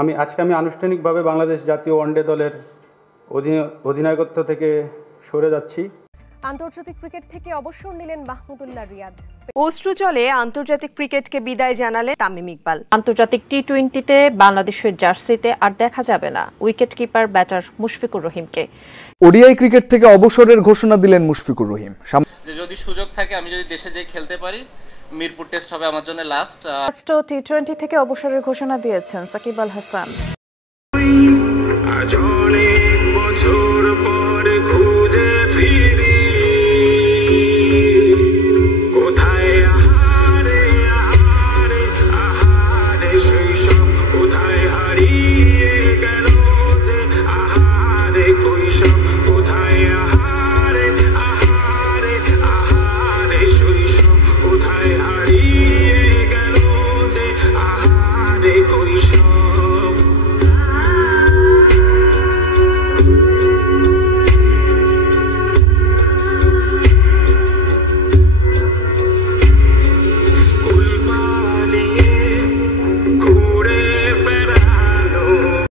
আমি আনুষ্ঠানিকভাবে বাংলাদেশ জাতীয় ওয়ানডে দলের অধিনায়কত্ব থেকে সরে যাচ্ছি। আন্তর্জাতিক ক্রিকেট থেকে অবসর নিলেন মাহমুদুল্লাহ রিয়াদ। অশ্রু জলে আন্তর্জাতিক ক্রিকেটকে বিদায় জানালেন তামিম ইকবাল। আন্তর্জাতিক টি-20তে বাংলাদেশের জার্সিতে আর দেখা যাবে না উইকেট কিপার ব্যাটার মুশফিকুর রহিমকে। ওডিআই ক্রিকেট থেকে অবসরের ঘোষণা দিলেন মুশফিকুর রহিম। যদি সুযোগ থাকে আমি যদি দেশে যেয়ে খেলতে পারি, মিরপুর টেস্ট হবে আমার জন্য লাস্ট। টি-20 থেকে অবসরের ঘোষণা দিয়েছেন সাকিব আল হাসান।